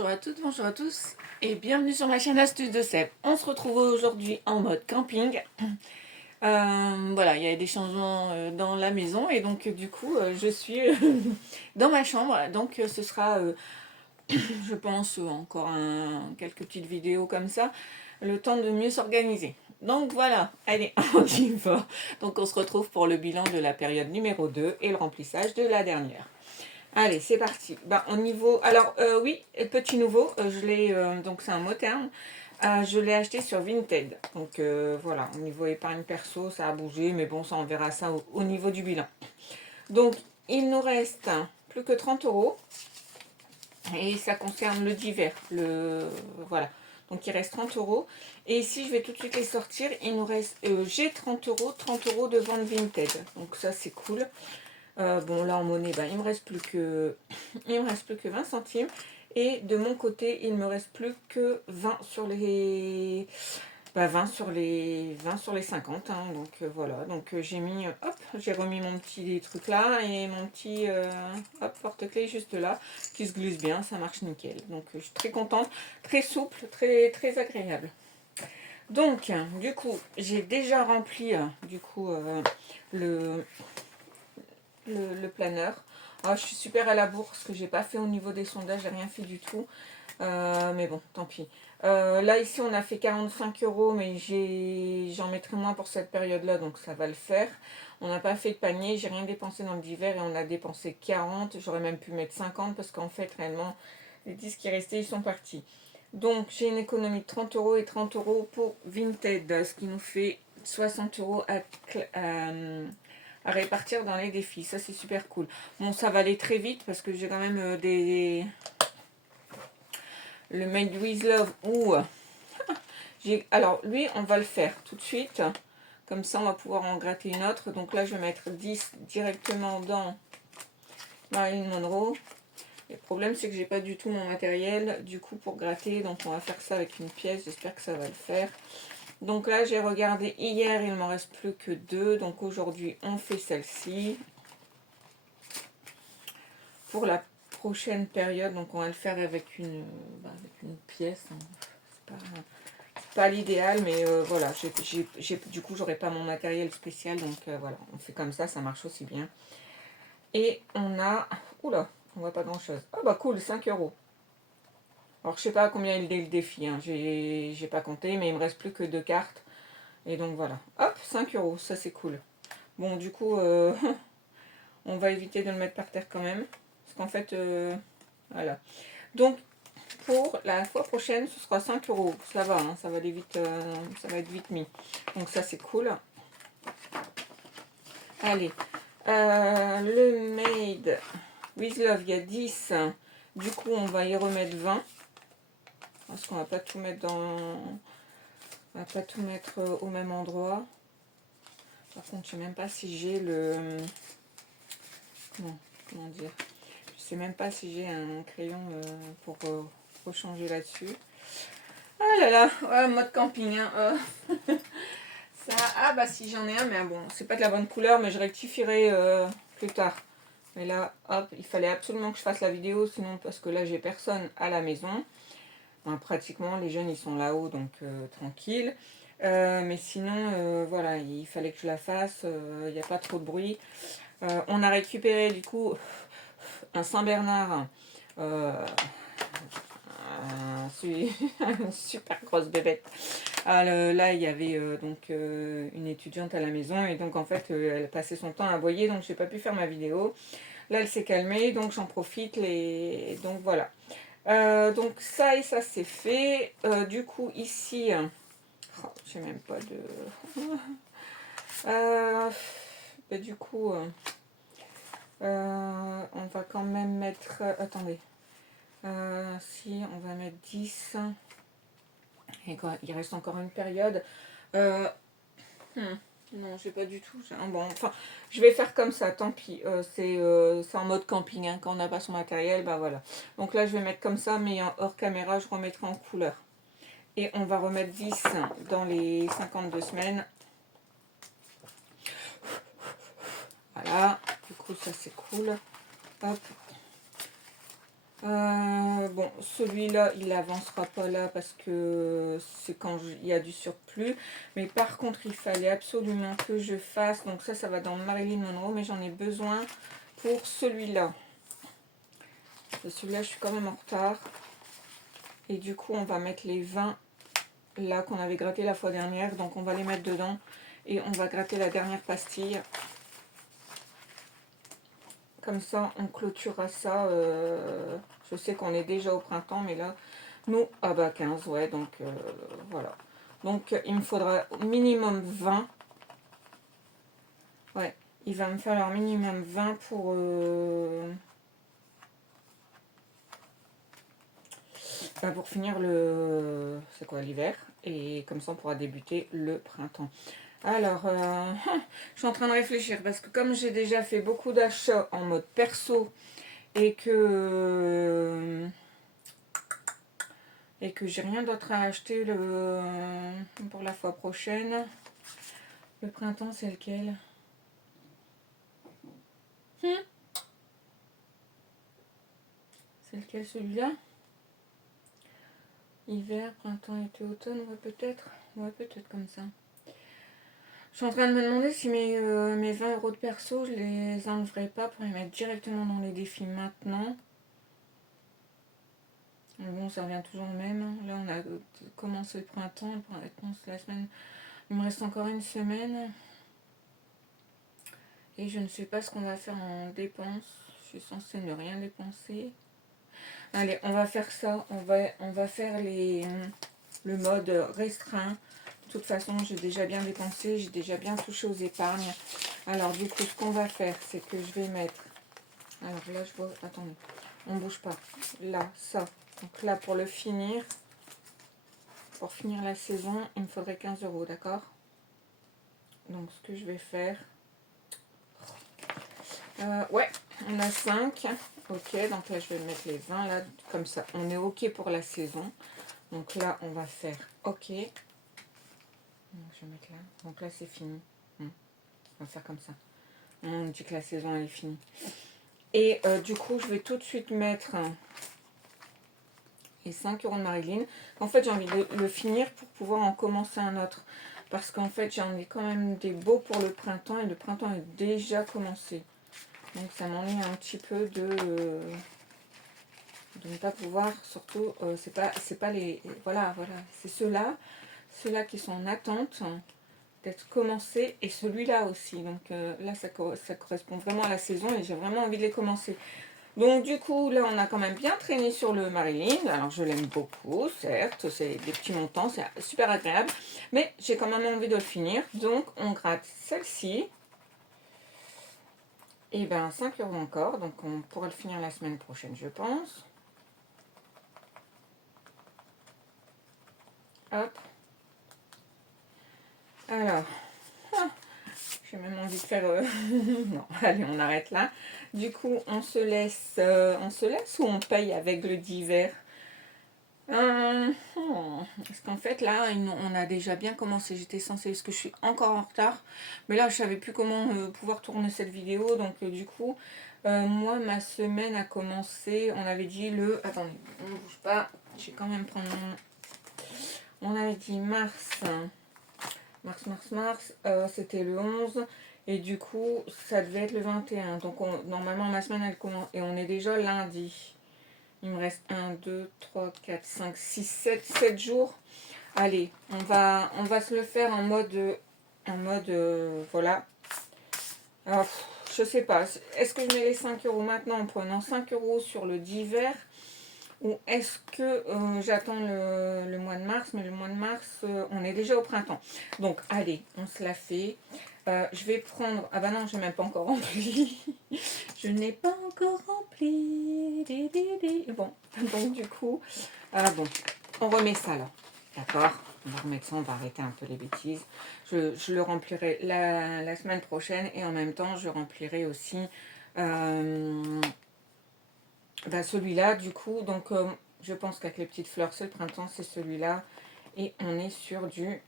Bonjour à toutes, bonjour à tous et bienvenue sur ma chaîne Astuces de Sèvres. On se retrouve aujourd'hui en mode camping. Voilà, il y a des changements dans la maison et donc du coup je suis dans ma chambre. Donc ce sera, je pense, encore quelques petites vidéos comme ça, le temps de mieux s'organiser. Donc voilà, allez, on y va. Donc on se retrouve pour le bilan de la période numéro 2 et le remplissage de la dernière. Allez, c'est parti. Ben, au niveau... Alors, oui, petit nouveau, je l'ai... donc, c'est un mot terme. Je l'ai acheté sur Vinted. Donc, voilà, au niveau épargne perso, ça a bougé. Mais bon, ça, on verra ça au niveau du bilan. Donc, il nous reste plus que 30 euros. Et ça concerne le divers. Voilà. Donc, il reste 30 euros. Et ici, je vais tout de suite les sortir. Il nous reste... j'ai 30 euros de vente Vinted. Donc, ça, c'est cool. Bon, là en monnaie, il me reste plus que 20 centimes. Et de mon côté, il me reste plus que 20 sur les 20 sur les 50. Hein. Donc voilà. Donc j'ai mis, hop, j'ai remis mon petit truc là et mon petit porte-clés juste là qui se glisse bien, ça marche nickel. Donc je suis très contente, très souple, très très agréable. Donc du coup, j'ai déjà rempli le le planeur. Oh, je suis super à la bourre, ce que j'ai pas fait au niveau des sondages, j'ai rien fait du tout. Mais bon, tant pis. Là, ici, on a fait 45 euros, mais j'en mettrai moins pour cette période-là, donc ça va le faire. On n'a pas fait de panier, j'ai rien dépensé dans le divers et on a dépensé 40. J'aurais même pu mettre 50 parce qu'en fait, réellement, les 10 qui restaient, ils sont partis. Donc, j'ai une économie de 30 euros et 30 euros pour Vinted, ce qui nous fait 60 euros à répartir dans les défis. Ça, c'est super cool. Bon, ça va aller très vite parce que j'ai quand même le Made with Love ou... Alors, lui, on va le faire tout de suite. Comme ça, on va pouvoir en gratter une autre. Donc là, je vais mettre 10 directement dans Marilyn Monroe. Le problème, c'est que j'ai pas du tout mon matériel, du coup, pour gratter. Donc, on va faire ça avec une pièce. J'espère que ça va le faire. Donc là, j'ai regardé hier, il ne m'en reste plus que 2. Donc aujourd'hui, on fait celle-ci. Pour la prochaine période, donc on va le faire avec une pièce. Hein. C'est pas l'idéal, mais voilà. Du coup, j'aurai pas mon matériel spécial. Donc voilà, on fait comme ça marche aussi bien. Et on a... Oula, on voit pas grand-chose. Ah bah cool, 5 euros. Alors, je sais pas combien il est le défi. Hein. J'ai pas compté, mais il me reste plus que 2 cartes. Et donc voilà. Hop, 5 euros, ça c'est cool. Bon, du coup, on va éviter de le mettre par terre quand même. Parce qu'en fait, voilà. Donc, pour la fois prochaine, ce sera 5 euros. Ça va, hein, ça va aller vite, ça va être vite mis. Donc ça, c'est cool. Allez, le Made with Love, il y a 10. Du coup, on va y remettre 20. Parce qu'on va pas tout mettre on va pas tout mettre au même endroit. Par contre, je sais même pas si j'ai le... Non, comment dire? Je sais même pas si j'ai un crayon pour rechanger là-dessus. Ah là là, ouais, mode camping. Hein, ça, ah bah si j'en ai un, mais bon, c'est pas de la bonne couleur, mais je rectifierai plus tard. Mais là, hop, il fallait absolument que je fasse la vidéo, sinon parce que là j'ai personne à la maison. Bon, pratiquement les jeunes ils sont là-haut, donc tranquille. Mais sinon, voilà, il fallait que je la fasse. Il n'y a pas trop de bruit. On a récupéré du coup un Saint-Bernard. Une super grosse bébête. Là, il y avait une étudiante à la maison et donc en fait, elle passait son temps à aboyer, donc j'ai pas pu faire ma vidéo. Là, elle s'est calmée, donc j'en profite. Donc voilà. Donc ça et ça, c'est fait. Du coup, ici, oh, j'ai même pas de... du coup, on va quand même mettre... attendez. Si, on va mettre 10. Et quoi, il reste encore une période. Non, j'ai pas du tout. Bon, enfin, je vais faire comme ça, tant pis. C'est en mode camping. Hein. Quand on n'a pas son matériel, bah voilà. Donc là, je vais mettre comme ça, mais hors caméra, je remettrai en couleur. Et on va remettre 10 dans les 52 semaines. Voilà. Du coup, ça, c'est cool. Hop. Bon, celui-là, il n'avancera pas là parce que c'est quand il y a du surplus. Mais par contre, il fallait absolument que je fasse. Donc ça va dans Marilyn Monroe, mais j'en ai besoin pour celui-là. Celui-là, je suis quand même en retard. Et du coup, on va mettre les 20 là qu'on avait gratté la fois dernière. Donc on va les mettre dedans. Et on va gratter la dernière pastille. Comme ça, on clôturera ça. Je sais qu'on est déjà au printemps, mais là, nous, ah bah 15, ouais, donc voilà. Donc, il me faudra minimum 20. Ouais, il va me falloir minimum 20 pour finir c'est quoi, l'hiver. Et comme ça, on pourra débuter le printemps. Alors, je suis en train de réfléchir parce que comme j'ai déjà fait beaucoup d'achats en mode perso et que j'ai rien d'autre à acheter pour la fois prochaine. Le printemps, c'est lequel? C'est lequel, celui-là? Hiver, printemps, été, automne, ouais, peut-être. Ouais, peut-être comme ça. Je suis en train de me demander si mes 20 euros de perso, je les enleverai pas pour les mettre directement dans les défis maintenant. Mais bon, ça revient toujours au même. Là, on a commencé le printemps. La semaine, il me reste encore une semaine. Et je ne sais pas ce qu'on va faire en dépenses. Je suis censée ne rien dépenser. Allez, on va faire ça. On va faire le mode restreint. De toute façon, j'ai déjà bien dépensé. J'ai déjà bien touché aux épargnes. Alors, du coup, ce qu'on va faire, c'est que je vais mettre... Alors là, je vois... Attendez, on ne bouge pas. Là, ça. Donc là, pour le finir, pour finir la saison, il me faudrait 15 euros, d'accord? Donc, ce que je vais faire... ouais, on a 5. Ok, donc là, je vais mettre les 20 là. Comme ça, on est ok pour la saison. Donc là, on va faire ok. Donc, je vais mettre là. Donc là, c'est fini. On va faire comme ça. On dit que la saison, elle est finie. Et du coup, je vais tout de suite mettre les 5 euros de Marilyn. En fait, j'ai envie de le finir pour pouvoir en commencer un autre. Parce qu'en fait, j'en ai quand même des beaux pour le printemps. Et le printemps est déjà commencé. Donc, ça m'ennuie un petit peu de ne pas pouvoir, surtout, c'est pas les... Voilà, c'est ceux-là qui sont en attente d'être commencés. Et celui-là aussi. Donc là, ça correspond vraiment à la saison et j'ai vraiment envie de les commencer. Donc du coup, là, on a quand même bien traîné sur le Marilyn. Alors, je l'aime beaucoup, certes. C'est des petits montants, c'est super agréable. Mais j'ai quand même envie de le finir. Donc, on gratte celle-ci. Et bien, 5 euros encore. Donc, on pourra le finir la semaine prochaine, je pense. Hop. Alors, j'ai même envie de faire... non, allez, on arrête là. Du coup, on se laisse ou on paye avec le divers? Parce qu'en fait, là, on a déjà bien commencé. J'étais censée, parce que je suis encore en retard. Mais là, je savais plus comment pouvoir tourner cette vidéo. Donc, du coup, moi, ma semaine a commencé. On avait dit le... Attendez, on ne bouge pas. Je vais quand même prendre On avait dit mars. Mars. C'était le 11. Et du coup, ça devait être le 21. Donc, normalement, ma semaine, elle commence. Et on est déjà lundi. Il me reste 1, 2, 3, 4, 5, 6, 7 jours. Allez, on va se le faire en mode voilà. Alors, je sais pas. Est-ce que je mets les 5 euros maintenant en prenant 5 euros sur le divers? Ou est-ce que j'attends le mois de mars? Mais le mois de mars, on est déjà au printemps. Donc, allez, on se la fait. Je vais prendre... Ah bah non, je n'ai même pas encore rempli. Je n'ai pas encore rempli. Bon, donc du coup... bon, on remet ça là. D'accord? On va remettre ça, on va arrêter un peu les bêtises. Je le remplirai la semaine prochaine. Et en même temps, je remplirai aussi... celui-là du coup, donc je pense qu'avec les petites fleurs c'est le printemps, c'est celui-là et on est sur du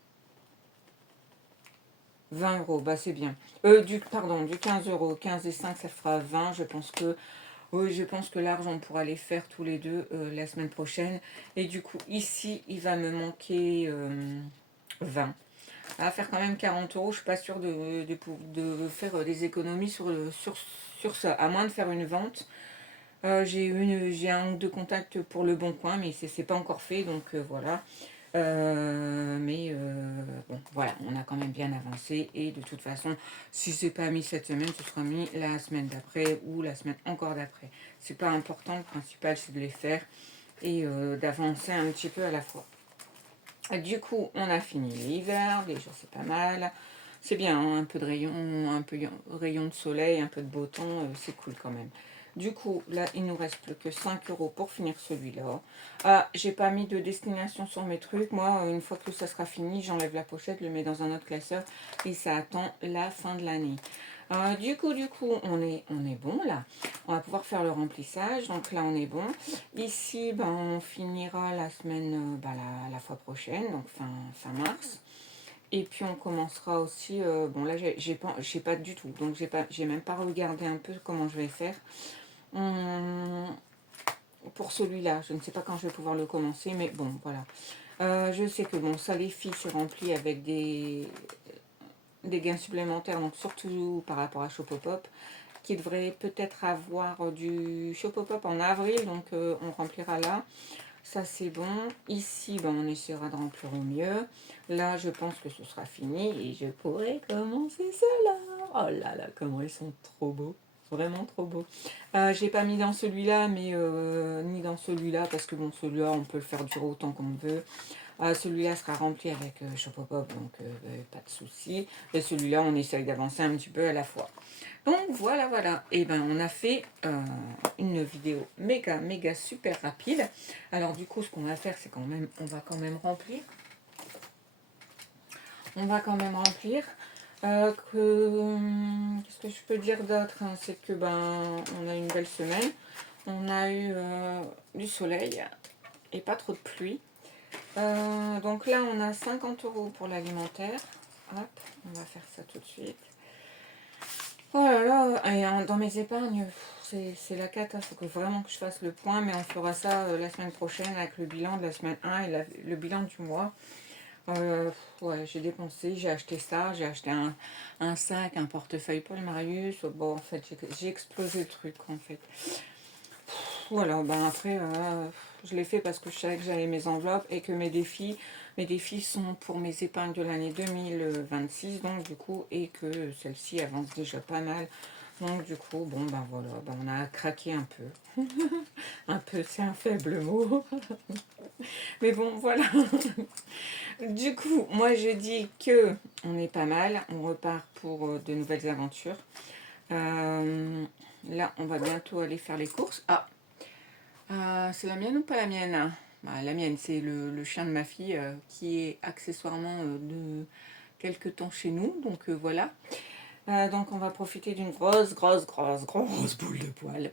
20 euros, bah c'est bien, du 15 euros, 15 et 5 ça fera 20, je pense que Oui, je pense que large, on pourra les faire tous les deux la semaine prochaine. Et du coup, ici, il va me manquer 20. Ça va faire quand même 40 euros. Je suis pas sûre de faire des économies sur ça, à moins de faire une vente. J'ai un ou deux contacts pour le Bon Coin, mais c'est pas encore fait, donc voilà. Bon, voilà, on a quand même bien avancé. Et de toute façon, si c'est pas mis cette semaine, ce sera mis la semaine d'après ou la semaine encore d'après. C'est pas important, le principal c'est de les faire et d'avancer un petit peu à la fois. Du coup, on a fini l'hiver, déjà c'est pas mal. C'est bien, hein, un peu de rayon, un peu rayon de soleil, un peu de beau temps, c'est cool quand même. Du coup, là, il nous reste plus que 5 euros pour finir celui-là. Ah, j'ai pas mis de destination sur mes trucs. Moi, une fois que ça sera fini, j'enlève la pochette, je le mets dans un autre classeur et ça attend la fin de l'année. Du coup, on est bon là. On va pouvoir faire le remplissage. Donc là, on est bon. Ici, ben, on finira la semaine, la fois prochaine, donc fin mars. Et puis on commencera aussi, bon là j'ai pas du tout, donc j'ai même pas regardé un peu comment je vais faire. Hum, pour celui-là, je ne sais pas quand je vais pouvoir le commencer, mais bon voilà. Je sais que bon, ça les filles c'est rempli avec des gains supplémentaires, donc surtout par rapport à Shopopop, qui devrait peut-être avoir du Shopopop en avril, donc on remplira là. Ça c'est bon. Ici, ben, on essaiera de remplir au mieux. Là, je pense que ce sera fini et je pourrai commencer cela. Oh là là, comment ils sont trop beaux. Vraiment trop beaux. J'ai pas mis dans celui-là, mais ni dans celui-là, parce que bon, celui-là, on peut le faire durer autant qu'on veut. Celui-là sera rempli avec Shopopop, donc pas de souci. Et celui-là, on essaye d'avancer un petit peu à la fois. Donc voilà, voilà. Et ben on a fait une vidéo méga super rapide. Alors du coup, ce qu'on va faire, c'est quand même, on va quand même remplir. On va quand même remplir. Qu'est-ce que je peux dire d'autre, hein? C'est que ben on a une belle semaine. On a eu du soleil et pas trop de pluie. Donc là, on a 50 euros pour l'alimentaire. Hop, on va faire ça tout de suite. Oh là là, et dans mes épargnes, c'est la cata. Il faut que vraiment que je fasse le point, mais on fera ça la semaine prochaine avec le bilan de la semaine 1 et le bilan du mois. Ouais, j'ai dépensé, j'ai acheté ça, j'ai acheté un sac, un portefeuille pour le Marius. Bon, en fait, j'ai explosé le truc, en fait. Voilà, ben après, je l'ai fait parce que je savais que j'avais mes enveloppes et que mes défis sont pour mes épargnes de l'année 2026, donc du coup, et que celle-ci avance déjà pas mal. Donc du coup, bon, ben voilà, ben, on a craqué un peu. Un peu, c'est un faible mot. Mais bon, voilà. Du coup, moi je dis que on est pas mal, on repart pour de nouvelles aventures. Là, on va bientôt aller faire les courses. Ah, c'est la mienne ou pas la mienne? La mienne, c'est le chien de ma fille qui est accessoirement de quelques temps chez nous. Donc voilà. Donc on va profiter d'une grosse boule de poil.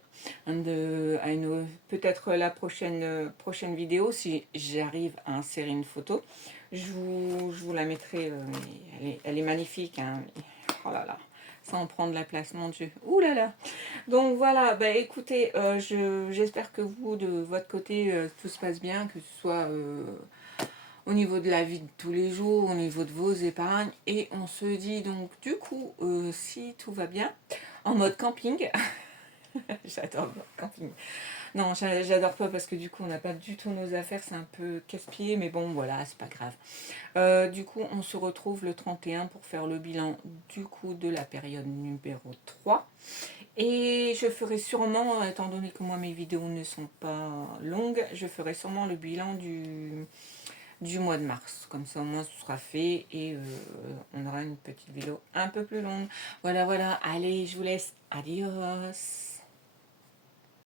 Peut-être la prochaine vidéo, si j'arrive à insérer une photo, je vous la mettrai. Elle est magnifique. Hein. Oh là là, ça en prend de la place, mon Dieu. Ouh là là. Donc voilà, bah écoutez, j'espère que vous, de votre côté, tout se passe bien, que ce soit au niveau de la vie de tous les jours, au niveau de vos épargnes. Et on se dit donc du coup, si tout va bien, en mode camping. J'adore le mode camping. Non, j'adore pas parce que du coup, on n'a pas du tout nos affaires, c'est un peu casse-pied, mais bon, voilà, c'est pas grave. Du coup, on se retrouve le 31 pour faire le bilan du coup de la période numéro 3. Et je ferai sûrement, étant donné que moi mes vidéos ne sont pas longues, je ferai sûrement le bilan du mois de mars. Comme ça au moins ce sera fait et on aura une petite vidéo un peu plus longue. Voilà, voilà. Allez, je vous laisse. Adios.